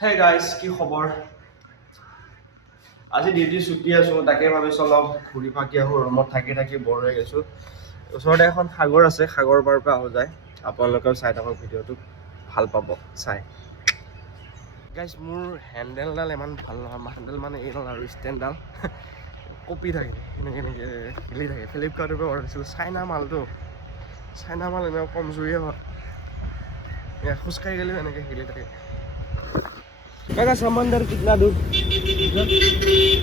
Hey guys, কি খবৰ? আজি ডিউটি ছুটি আছোঁ, তাকে ভাবিছোঁ অলপ ঘূৰি ফাকি আহোঁ। ৰুমত থাকি থাকি বৰ হৈ গৈছোঁ। ওচৰতে এখন সাগৰ আছে, সাগৰৰ পাৰৰ পৰা আহোঁ যায়। আপোনালোকেও চাই থাকক ভিডিঅ'টো, ভাল পাব চাই। গাইজ, মোৰ হেণ্ডেলডাল ইমান ভাল নহয়। হেণ্ডেল মানে এইডাল আৰু ষ্টেণ্ডডাল কঁপি থাকে, এনেকৈ হিলি থাকে। ফ্লিপকাৰ্টৰ পৰা অৰ্ডাৰ দিছিলোঁ, চাইনা মালটো। চাইনা মাল এনেকুৱা কমজুৰিয়ে হয়, খোজকাঢ়ি গ'লেও এনেকৈ হিলি থাকে। काका समंदर कितना दूर?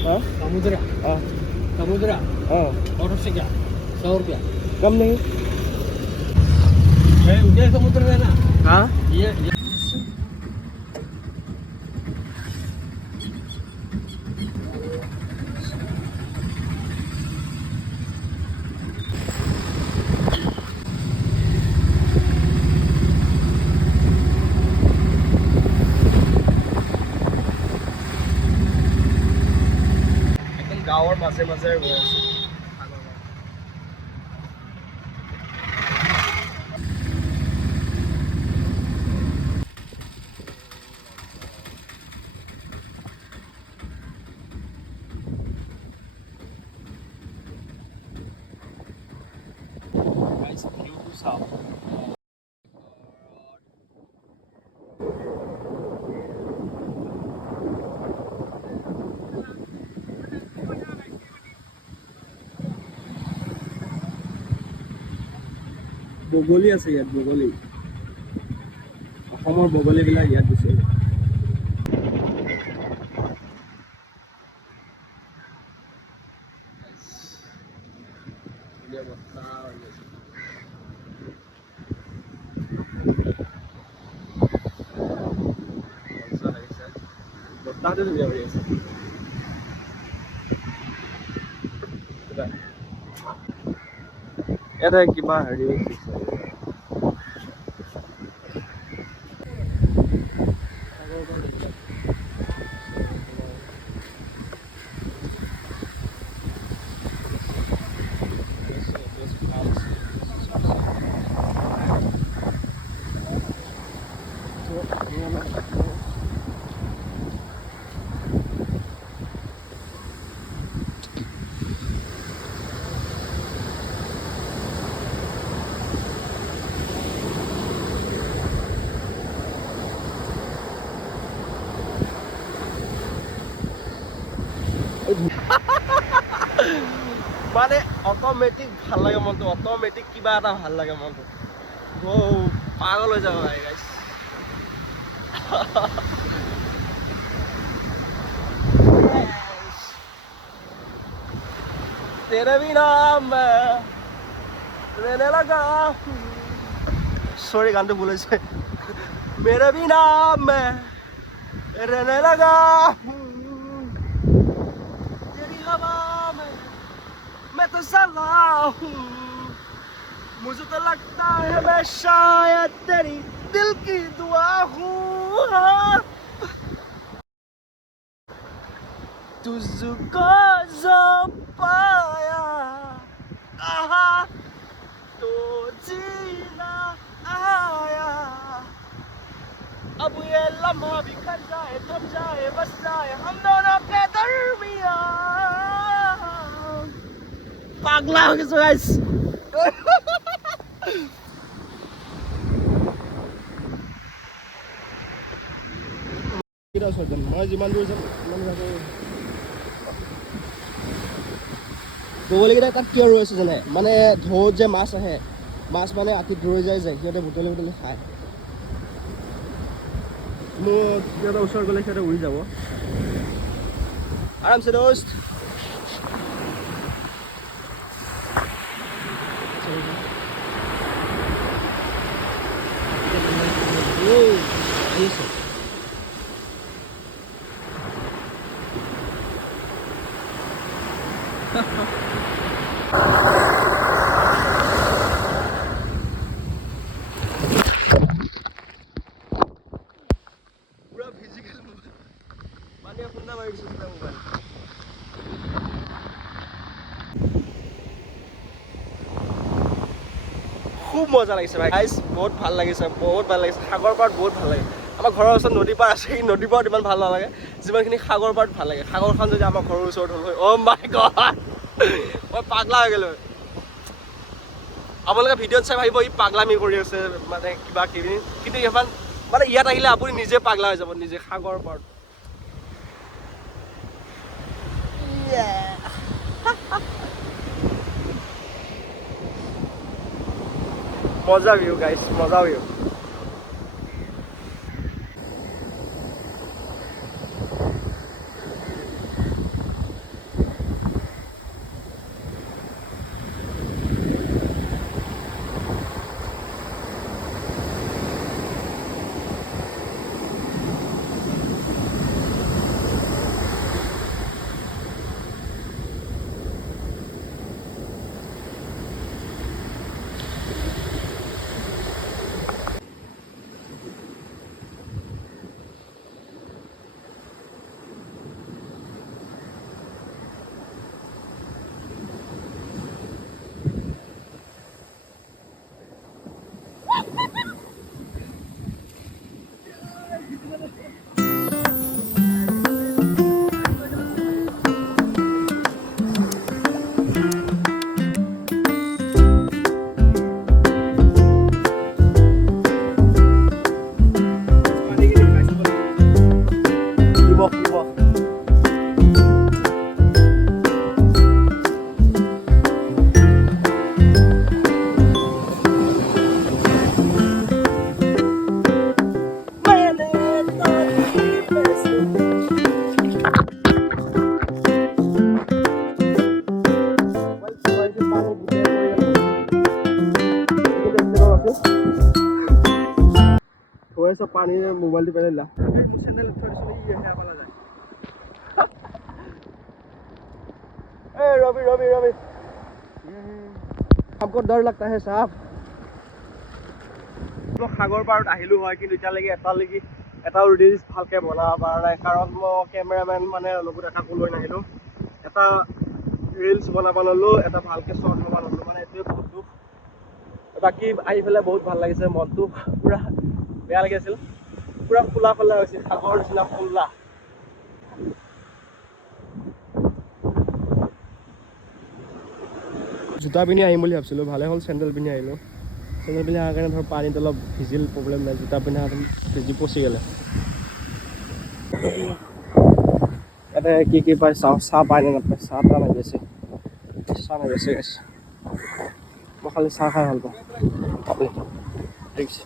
हाँ समुद्र हाँ समुद्र हाँ ऑटो से क्या 100 रुपया कम नहीं? उधर समुद्र है ना हाँ ये एकदम गाँवर मासे मासे गई आছোঁ। বগলী আছে ইয়াত, বগলী। অসমৰ বগলীবিলাক ইয়াত দিছে। বতাহটো ধুনীয়া হৈ আছে। ইয়াতে কিবা হেৰি মানে অট'মেটিক ভাল লাগে মনটো, অট'মেটিক কিবা এটা ভাল লাগে মনটো। পাগল হৈ যাব ভাই গাইছ। तेरे बिना मैं रहने लगा सॉरी गानটো ভুল হৈছে मेरे बिना मैं रहने लगा तेरी हवा में मैं तो सला हूँ मुझे तो लगता है मैं शायद तेरी दिल की दुआ हूँ तुझको जो पाया तो जीना आया अब ये लम्हा भी खन जाए थम जाए बस जाए हम दोनों के दरमियान पागला हो गए गाइस मैं जिमान दूर से বগলীকেইটা তাত কিয় ৰৈ আছে জানে? মানে ঢৌত যে মাছ আহে, মাছ মানে আঁতিত ৰৈ যায় যে সিহঁতে বুটলি বুটলি খায়। মোৰ সিহঁতৰ ওচৰত গ'লে সিহঁতে উৰি যাব আৰামছে দোস্ত। আহিছে পুৰা ফিজিকেল মানে খুন্দা মাৰিছোঁ পুৰা মোবাইল। খুব মজা লাগিছে ভাই গাইছ, বহুত ভাল লাগিছে, বহুত ভাল লাগিছে। সাগৰ পাৰত বহুত ভাল লাগে। আমাৰ ঘৰৰ ওচৰত নদী পাৰ আছে, সেই নদী পাৰত ইমান ভাল নালাগে যিমানখিনি সাগৰ পাৰত ভাল লাগে। সাগৰখন যদি আমাৰ ঘৰৰ ওচৰত হ'ল হয়, অ' মাই গড, মই পাগলা হৈ গ'লো। আপোনালোকে ভিডিঅ'ত চাই ভাবিব ই পাগলামি কৰি আছে মানে কিবা কিবি, কিন্তু ইমান মানে ইয়াত আহিলে আপুনি নিজে পাগলা হৈ যাব, নিজে সাগৰ পাৰত। মজা ভিউ গাইছ, মজা ভিউ। सब पानी में मोबाइल पहले ला सैंडल थोड़ी सी ये है वाला जाए ए रवि रवि रवि हमको डर लगता है साहब तो सागर पाৰত আহিলো হয় কিন্তু এতিয়ালৈকে এটাও ৰিলছ ভালকে বনাব পৰা নাই কাৰণ মই কেমেৰামেন মানে লগত এটা লৈ নাহিলো এটা ৰিলছ বনাব ললো এটা ভালকে শ্বট ল'ব ললো মানে এইটোৱে বহুত দুখ বাকি আহি পেলাই বহুত ভাল লাগিছে মনটো পুৰা বেয়া লাগি আছিল পুৰা ফুলা ফুলা হৈছে সাগৰ নিচিনা ফুলা জোতা পিন্ধি আহিম বুলি ভাবিছিলোঁ ভালে হ'ল চেণ্ডেল পিন্ধি আহিলোঁ চেণ্ডেল পিন্ধি অহাৰ কাৰণে ধৰ পানীত অলপ ভিজিল প্ৰব্লেম নাই জোতা পিন্ধা ভিজি পচি গ'লে ইয়াতে কি পায় চাহ পায় নে নাপায় চাহ তাহ লাগি আছে চাহ লাগি আছে গাইছ मैं खाली चाह खाई भल पाऊँ ठीक है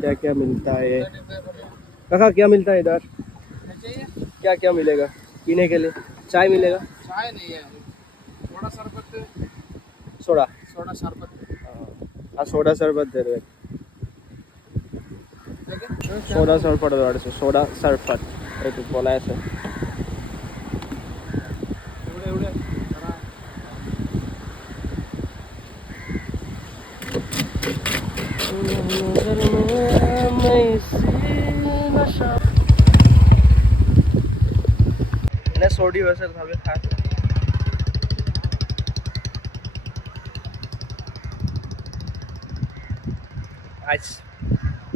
क्या क्या मिलता है काका क्या मिलता है इधर क्या क्या मिलेगा पीने के लिए चाय मिलेगा चाय नहीं है थोड़ा शरबत सोडा सोडा शरबत हाँ सोडा शरबत दे दो सोडा शरबत सोडा शरबत एक बोला है सर এনে চৰ্দি হৈছে ভালকে খাই আইচ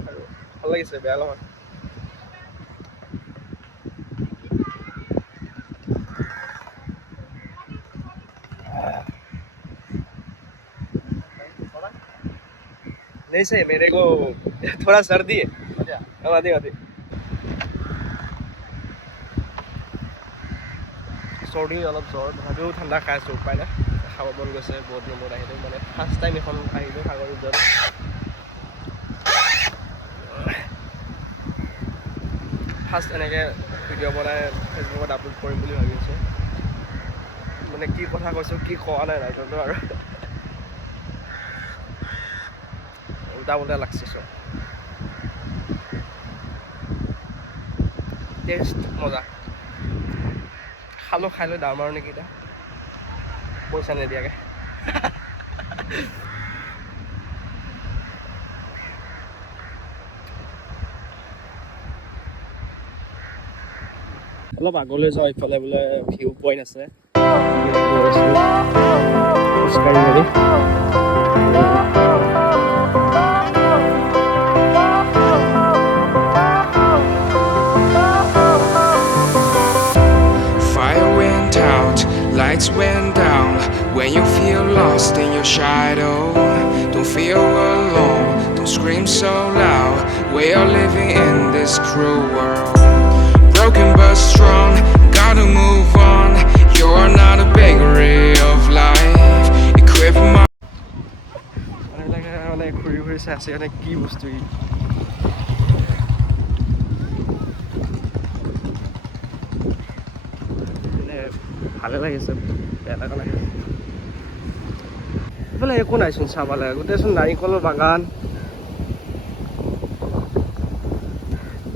আৰু ভাল লাগিছে বেয়া নহয় नहीं सही मेरे को थोड़ा सर्दी है आधी आधी सर्दी अलग ज्वर तथापिও ঠাণ্ডা খাই আছোঁ উপায় নাই খাব মন গৈছে বহুত দিন মূৰত আহিলোঁ মানে ফাৰ্ষ্ট টাইম এখন আহিলোঁ সাগৰ ৰিজৰ্ট ফাৰ্ষ্ট এনেকৈ ভিডিঅ' বনাই ফেচবুকত আপলোড কৰিম বুলি ভাবি আছোঁ মানে কি কথা কৈছোঁ কি কোৱা নাই নাজানো আৰু উল্টা উল্টা লাগছে সব টেষ্ট মজা খালো খাই লৈ দাম আৰু নেকি এতিয়া পইচা নিদিয়াকে অলপ আগলৈ যাওঁ ইফালে বোলে ভিউ পইণ্ট আছে খোজকাঢ়ি lost in your shadow. Don't feel alone, don't scream so loud. We are living in this cruel world. Broken but strong, gotta move on. You're not a bakery of life. Equip my মানে ঘূৰি ঘূৰি চাই আছে মানে কি বস্তু ই মানে ভালে লাগিছে বেয়া লগা নাই এইফালে একো নাইচোন চাবলৈ গোটেইচোন নাৰিকলৰ বাগান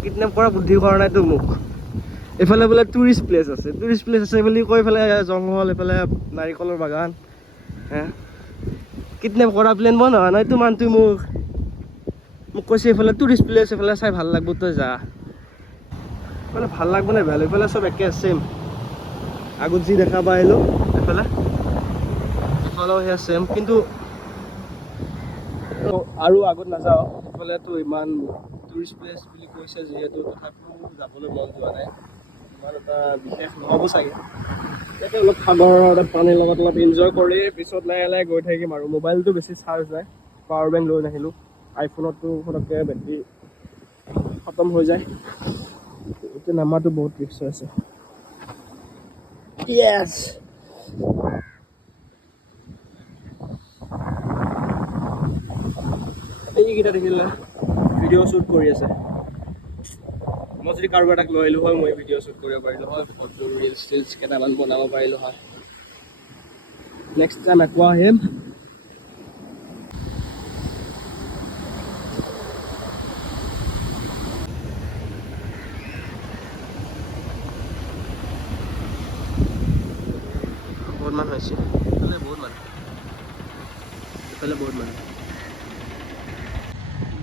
কিডনেপ কৰা বুদ্ধি কৰা নাইতো মোক এইফালে বোলে টুৰিষ্ট প্লেচ আছে বুলি কৈ এইফালে জংঘল এইফালে নাৰিকলৰ বাগান হে কিডনেপ কৰা প্লেন বনোৱা নাইতো মানুহটোৱে মোক কৈছে এইফালে টুৰিষ্ট প্লেচ এইফালে চাই ভাল লাগব তই যা এইফালে ভাল লাগব নাই ভাল এইফালে চব একে ছেম আগত যি দেখা পাই আহিলোঁ এইফালেও সেয়া ছেম কিন্তু আৰু আগত নাযাওঁ এইফালেতো ইমান টুৰিষ্ট প্লেচ বুলি কৈছে যিহেতু তথাপিও যাবলৈ মন যোৱা নাই ইমান এটা বিশেষ নহ'ব চাগে ইয়াতে অলপ সাগৰৰ পানীৰ লগত অলপ এনজয় কৰি পিছত লাহে গৈ থাকিম আৰু মোবাইলটো বেছি চাৰ্জ যায় পাৱাৰ বেংক লৈ নাহিলোঁ আইফোনততো ফটককৈ বেটেৰী খতম হৈ যায় এতিয়া নামাটো বহুত ৰিক্স হৈ আছে য়েছ এইকেইটা দেখিলে ভিডিঅ' শ্বুট কৰি আছে মই যদি কাৰোবাৰ এটাক লৈ আহিলোঁ হয় মই ভিডিঅ' শ্বুট কৰিব পাৰিলোঁ হয় ফটো ৰিলছ কেইটামান বনাব পাৰিলোঁ হয় নেক্সট টাইম আকৌ আহিম বহুত মানুহ হৈছে এইফালে বহুত মানুহ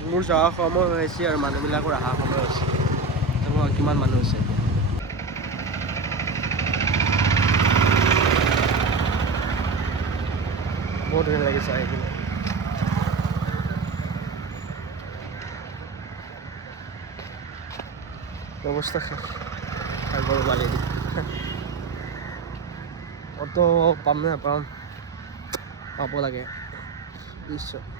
মোৰ যোৱা সময় হৈছে আৰু মানুহবিলাকৰ অহা সময় হৈছে কিমান মানুহ হৈছে বহুত ধুনীয়া লাগিছে আহি কিনে অৱস্থা সাগৰ বালি দি অটো পাম নে নাপাম পাব লাগে নিশ্চয়